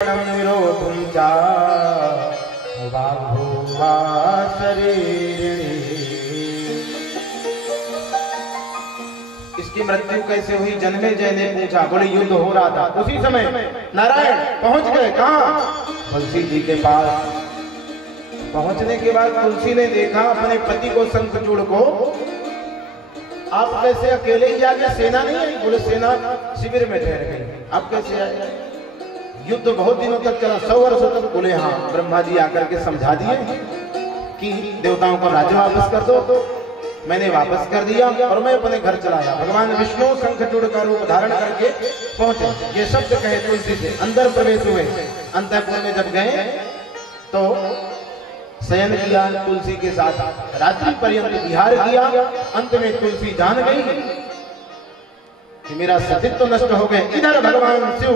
निरोधुं चा वाग्भुवा शरीरिणी। इसकी मृत्यु कैसे हुई? जन्मे जय ने पूछा। बोले युद्ध हो रहा था। उसी समय नारायण पहुंच गए। कहां? तुलसी जी के पास। पहुंचने के बाद तुलसी ने देखा अपने पति को, शंखचूड़ को। आप कैसे अकेले ही आ गए? सेना नहीं आई? बोले सेना शिविर में ठहर गई। आप कैसे आए? युद्ध बहुत दिनों तक चला, 100 वर्षों तक। बोले हाँ। ब्रह्मा जी आकर के समझा दिए कि देवताओं को राज्य वापस कर दो। तो मैंने वापस कर दिया और मैं अपने घर चला आया। भगवान विष्णु शंखचूड़ का रूप धारण करके पहुंचे। ये शब्द कहे तुलसी से, अंदर प्रवेश हुए। अंतःपुर में जब गए तो शयन किया तुलसी के साथ, रात्रि पर्यंत विहार किया। अंत में तुलसी जान गई कि मेरा सतीत्व नष्ट हो गए। इधर भगवान शिव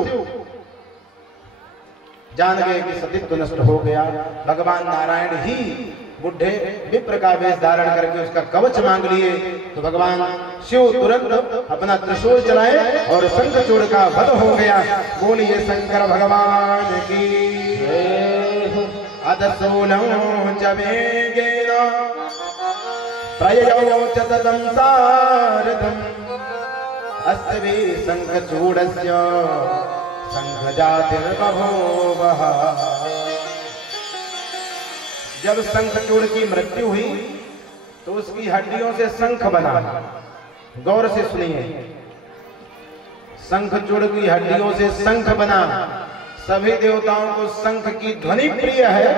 जान गए कि सतीत्व नष्ट हो गया। भगवान नारायण ही बुढ़े विप्र का वेश धारण करके उसका कवच मांग लिए। तो भगवान शिव तुरंत अपना त्रिशूल चलाए और शंखचूड़ का वध हो गया। बोलिए शंकर भगवान की। अदसूलं च वेगेन प्रययौ च तदं सारथम् अस्त्वे शंखचूडस्य शंखजातिर्बभूवः। जब शंखचूड़ की मृत्यु हुई तो उसकी हड्डियों से शंख बना। गौर से सुनिए, शंखचूड़ की हड्डियों से शंख बना। सभी देवताओं को शंख की ध्वनि प्रिय है,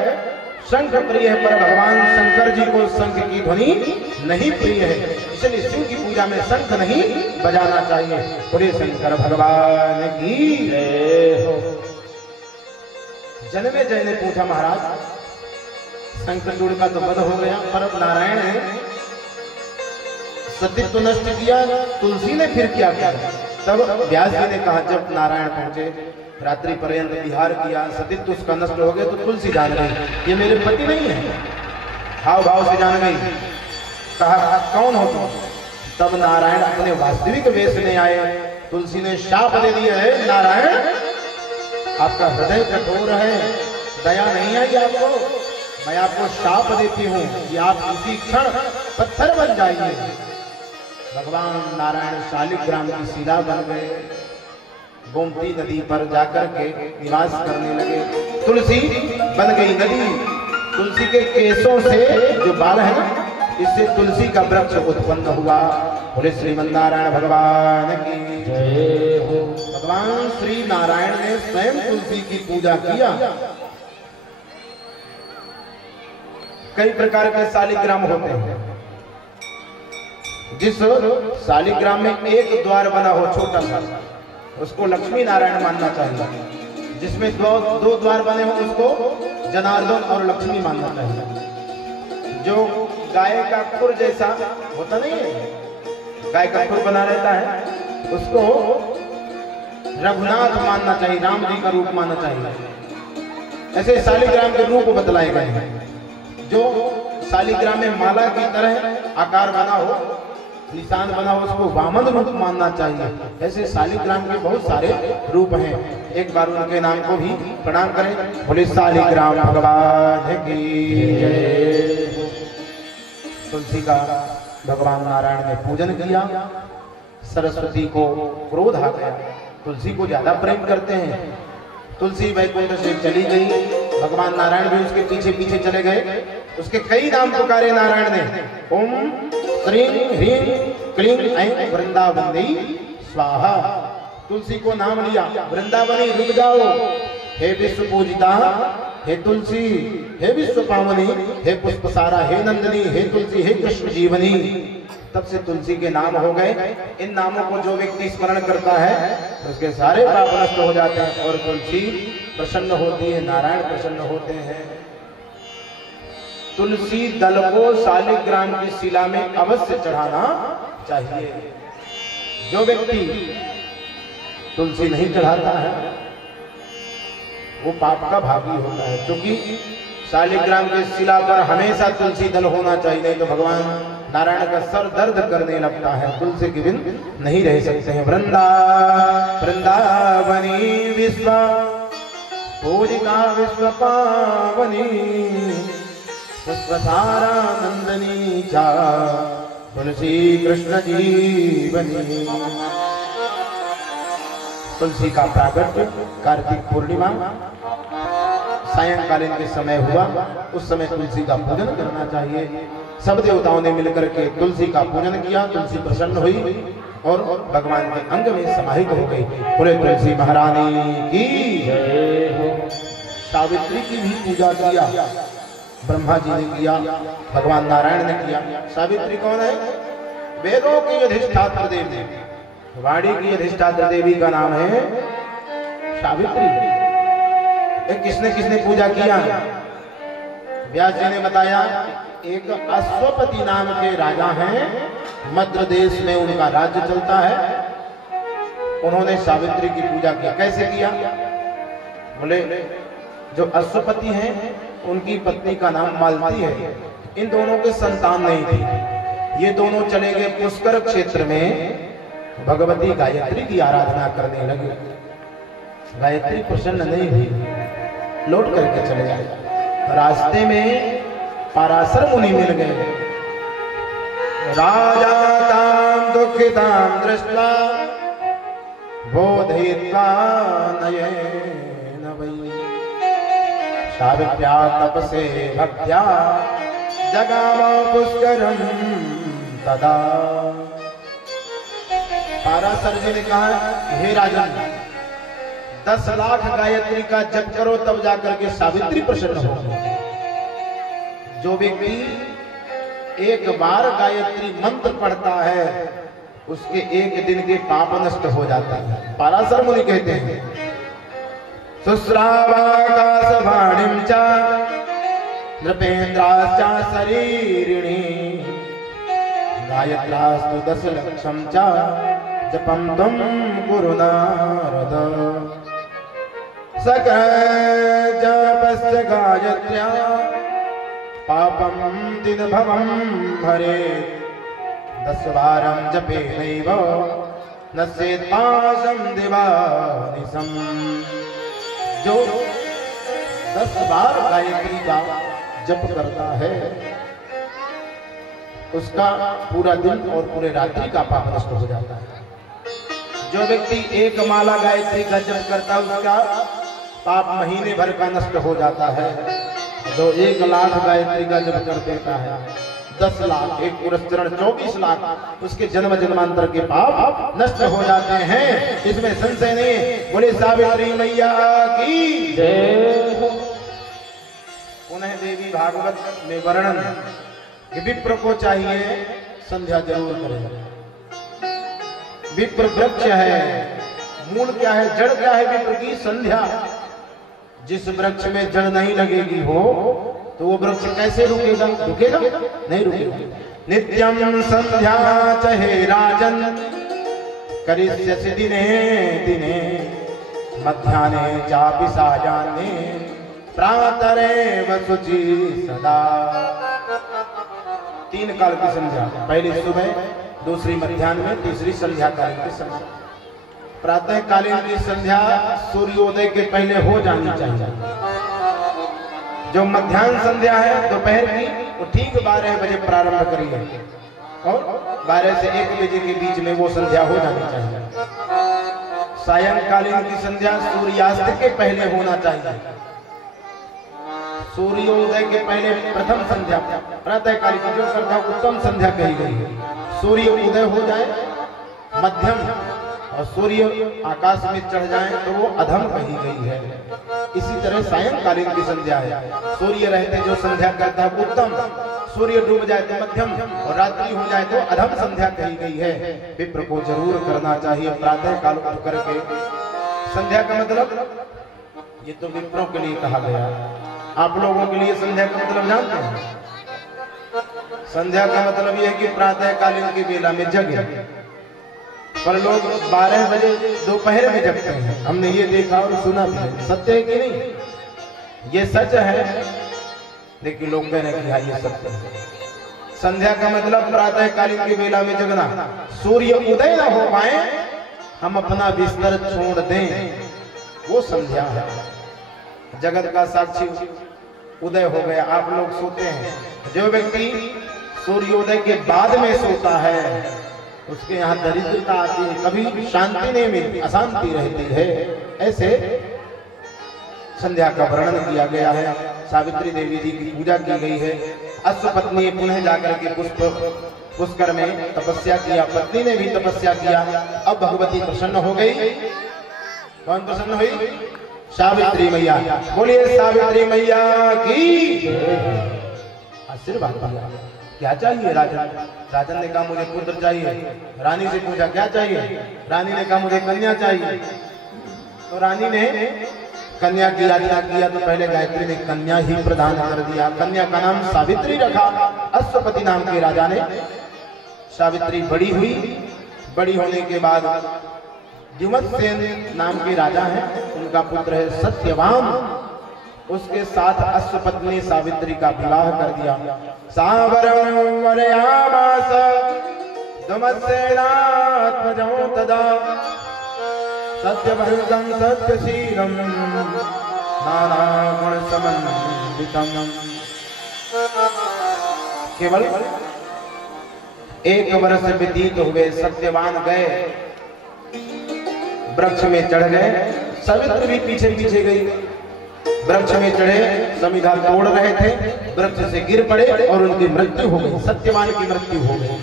शंख प्रिय है, पर भगवान शंकर जी को शंख की ध्वनि नहीं प्रिय है। इसलिए शिव की पूजा में शंख नहीं बजाना चाहिए। बोले शंकर भगवान की जय हो। जन्मे जय ने पूछा, महाराज शंखचूड़ का तो वध हो गया, पर नारायण ने सतीत्व नष्ट किया, तुलसी ने फिर क्या किया? तब व्यास जी ने कहा, जब नारायण पहुंचे, रात्रि पर्यंत विहार किया, सतीत्व उसका नष्ट हो गया, तो तुलसी जान गई ये मेरे पति नहीं है। हाव भाव से जान गई। कहा कौन हो तुम? तब नारायण अपने वास्तविक वेश में आए। तुलसी ने शाप दे दिया है, नारायण आपका हृदय कठोर है, दया नहीं आई आपको। मैं आपको शाप देती हूँ कि आप इसी क्षण पत्थर बन जाइए। भगवान नारायण शालिग्राम की शिला बन गए। गोमती नदी पर जाकर के निवास करने लगे। तुलसी बन गई नदी। तुलसी के केसों से जो बाल है ना, इससे तुलसी का वृक्ष उत्पन्न हुआ। बोले श्रीमन नारायण भगवान की जय हो। भगवान श्री नारायण ने स्वयं तुलसी की पूजा किया। कई प्रकार के शालिग्राम होते हैं। जिस शालिग्राम में एक द्वार बना हो छोटा सा, उसको लक्ष्मी नारायण मानना चाहिए। जिसमें दो द्वार बने हो उसको जनार्दन और लक्ष्मी मानना चाहिए। जो गाय का खुर जैसा होता नहीं है, गाय का खुर बना रहता है, उसको रघुनाथ मानना चाहिए, राम जी का रूप मानना चाहिए। ऐसे शालिग्राम के रूप बतलाए गए हैं। जो शालिग्राम में माला की तरह आकार बना हो, निशान बना हो, उसको वामन रूप मानना चाहिए। ऐसे शालिग्राम के बहुत सारे रूप हैं। एक बार उनके नाम को भी प्रणाम करें। बोले शालिग्राम भगवान की जय। तुलसी का भगवान नारायण ने पूजन किया। सरस्वती को क्रोध आ गया, तुलसी को ज्यादा प्रेम करते हैं। तुलसी वैकुंठ से चली गई। भगवान नारायण भी उसके पीछे पीछे चले गए। उसके कई नाम पुकारे नारायण ने। ओम श्रीं ह्रीं क्लीं ऐं वृंदावनी स्वाहा। तुलसी को नाम लिया, वृंदावनी रुक जाओ। हे विश्व पूजिता, हे तुलसी, हे विश्व पावनी, हे पुष्पसारा, हे नंदिनी, हे तुलसी, हे कृष्ण जीवनी। तब से तुलसी के नाम हो गए। इन नामों को जो व्यक्ति स्मरण करता है उसके सारे पाप नष्ट हो जाते हैं और तुलसी प्रसन्न होती है, नारायण प्रसन्न होते हैं। तुलसी दल को शालिग्राम की शिला में अवश्य चढ़ाना चाहिए। जो व्यक्ति तुलसी नहीं चढ़ाता है वो पाप का भागी होता है। क्योंकि शालिग्राम की शिला पर हमेशा तुलसी दल होना चाहिए, नहीं तो भगवान नारायण का सर दर्द करने लगता है। तुलसी के बिन नहीं रह सकते हैं। वृंदावनी विश्व पूजिका विश्व पावनी स्वसारा नंदनी चा तुलसी कृष्ण जीवनी। तुलसी का प्रागट्य कार्तिक पूर्णिमा सायंकालीन के समय हुआ। उस समय तुलसी का पूजन करना चाहिए। सब देवताओं ने मिलकर के तुलसी का पूजन किया। तुलसी प्रसन्न हुई और भगवान के अंग में समाहित हो गई। बोले तुलसी महारानी की जय हो। सावित्री की भी पूजा किया, ब्रह्मा जी ने किया, भगवान नारायण ने किया। सावित्री कौन है? वेदों की अधिष्ठात्री देवी, वाणी की अधिष्ठात्री देवी का नाम है सावित्री। किसने किसने पूजा किया? व्यास जी ने बताया एक अश्वपति नाम के राजा हैं, मध्य देश में उनका राज्य चलता है। उन्होंने सावित्री की पूजा की। कैसे किया? बोले जो अश्वपति हैं उनकी पत्नी का नाम मालती है। इन दोनों के संतान नहीं थी। ये दोनों चले गए पुष्कर क्षेत्र में, भगवती गायत्री की आराधना करने लगे। गायत्री प्रसन्न नहीं हुई, लौट करके चले गए। रास्ते में पराशर मुनि मिल गए। राजा ताम दुखिताम दृष्ट्वा बोधयित्वा नयेन वै सावित्र्या तपसे भक्त्या जगाम पुष्करम तदा। पराशर जी ने कहा, हे राजन, 10 लाख गायत्री का जप करो तब जाकर के सावित्री प्रसन्न होगी। जो व्यक्ति एक बार गायत्री मंत्र पढ़ता है उसके एक दिन के पाप नष्ट हो जाता है। पराशर मुनि कहते हैं सुश्रावाकाशवाणीं च नृपेन्द्राश्च शरीरिणी गायत्रास्तु 10 लक्षं च जपं त्वं कुरु नारद। सकल जपस्य गायत्र्या पापं दिनभवं भरे 10 वारं जपेनैव नश्येत् पाशं दिवानिशम्। जो 10 बार गायत्री का जप करता है उसका पूरा दिन और पूरे रात्रि का पाप नष्ट हो जाता है। जो व्यक्ति एक माला गायत्री का जप करता है उसका पाप महीने भर का नष्ट हो जाता है। जो 1 लाख गायत्री का जप कर देता है 10 लाख, एक पुरस्चरण 24 लाख, उसके जन्म जन्मांतर के पाप नष्ट हो जाते हैं। इसमें संशय नहीं। बोले सावित्री मैया की जय हो। पुनः देवी भागवत में वर्णन कि विप्र को चाहिए संध्या जरूर करें। विप्र वृक्ष है, मूल क्या है, जड़ क्या है विप्र की? संध्या। जिस वृक्ष में जड़ नहीं लगेगी हो तो वो वृक्ष कैसे रुकेगा? रुकेगा नहीं, रुकेगा। नित्यम संध्या चहे राजन करिष्यसि दिने दिने मध्याह्ने चापि सायाह्ने प्रातरेव शुचि सदा। 3 काल की संध्या, पहली सुबह, दूसरी मध्याह्न में, तीसरी संध्या कालीन की संध्या। प्रातः कालीन की संध्या सूर्योदय के पहले हो जानी चाहिए। जो मध्याह्न संध्या है दोपहर की, वो ठीक 12 बजे प्रारंभ करिए और 12 से 1 बजे के बीच में वो संध्या हो जानी चाहिए। सायंकालीन की संध्या सूर्यास्त के पहले होना चाहिए। सूर्योदय के पहले प्रथम संध्या, प्रातः कालीन जो करता उत्तम संध्या कही गई है। सूर्य उदय हो जाए मध्यम और सूर्य आकाश में चढ़ जाए तो वो अधम कही गई है। इसी तरह सायंकालीन की संध्या है। सूर्य रहते जो संध्या करता है उत्तम, सूर्य डूब जाए तो मध्यम और रात्रि हो जाए तो अधम संध्या कही गई है। विप्र को जरूर करना चाहिए प्रातः काल उठ करके। संध्या का मतलब ये तो विप्रों के लिए कहा गया। आप लोगों के लिए संध्या का मतलब जानते हैं? संध्या का मतलब यह है कि प्रातः कालीन की बेला में जगे, पर लोग 12 बजे दोपहर में जगते हैं। हमने ये देखा और सुना भी है। सत्य है कि नहीं? ये सच है, लेकिन लोग कह रहे हैं कि हाँ ये सत्य है। संध्या का मतलब प्रातः कालीन की बेला में जगना। सूर्य उदय न हो पाए हम अपना बिस्तर छोड़ दें, वो संध्या है। जगत का साक्षी उदय हो गया। आप लोग सोते हैं, जो व्यक्ति सूर्योदय के बाद में सोता है उसके यहाँ दरिद्रता आती है, कभी शांति नहीं मिलती, अशांति रहती है। ऐसे संध्या का वर्णन किया गया है। सावित्री देवी जी की पूजा की गई है। अश्वपत्नी पुनः जाकर के पुष्कर में तपस्या किया, पत्नी ने भी तपस्या किया। अब भगवती प्रसन्न हो गई। कौन प्रसन्न हुई? सावित्री मैया। बोलिए सावित्री मैया की। आशीर्वाद दिया। क्या चाहिए राजन? राजन ने कहा मुझे पुत्र चाहिए। रानी से पूछा क्या चाहिए? रानी ने कहा मुझे कन्या चाहिए। तो रानी ने कन्या की याचना किया तो पहले गायत्री ने कन्या ही प्रदान कर दिया। कन्या का नाम सावित्री रखा। अश्वपति नाम के राजा ने। सावित्री बड़ी हुई। बड़ी होने के बाद द्युमत्सेन नाम के राजा हैं, उनका पुत्र है सत्यवान। उसके साथ अश्वपत्नी सावित्री का विवाह कर दिया। सावरं वरयामास द्युमत्सेनात्मजं तदा सत्यवह्नं सत्यशीलं नानागुणसमन्वितं। केवल 1 वर्ष व्यतीत हुए, सत्यवान गए, वृक्ष में चढ़ गए। सावित्री भी पीछे पीछे गई। वृक्ष में चढ़े, समिधा तोड़ रहे थे, वृक्ष से गिर पड़े और उनकी मृत्यु हो गई। सत्यवान की मृत्यु हो गई।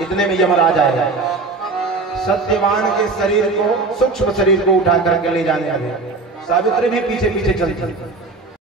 इतने में यमराज आया। सत्यवान के शरीर को, सूक्ष्म शरीर को उठा करके ले जाने लगे। सावित्री भी पीछे पीछे चलती।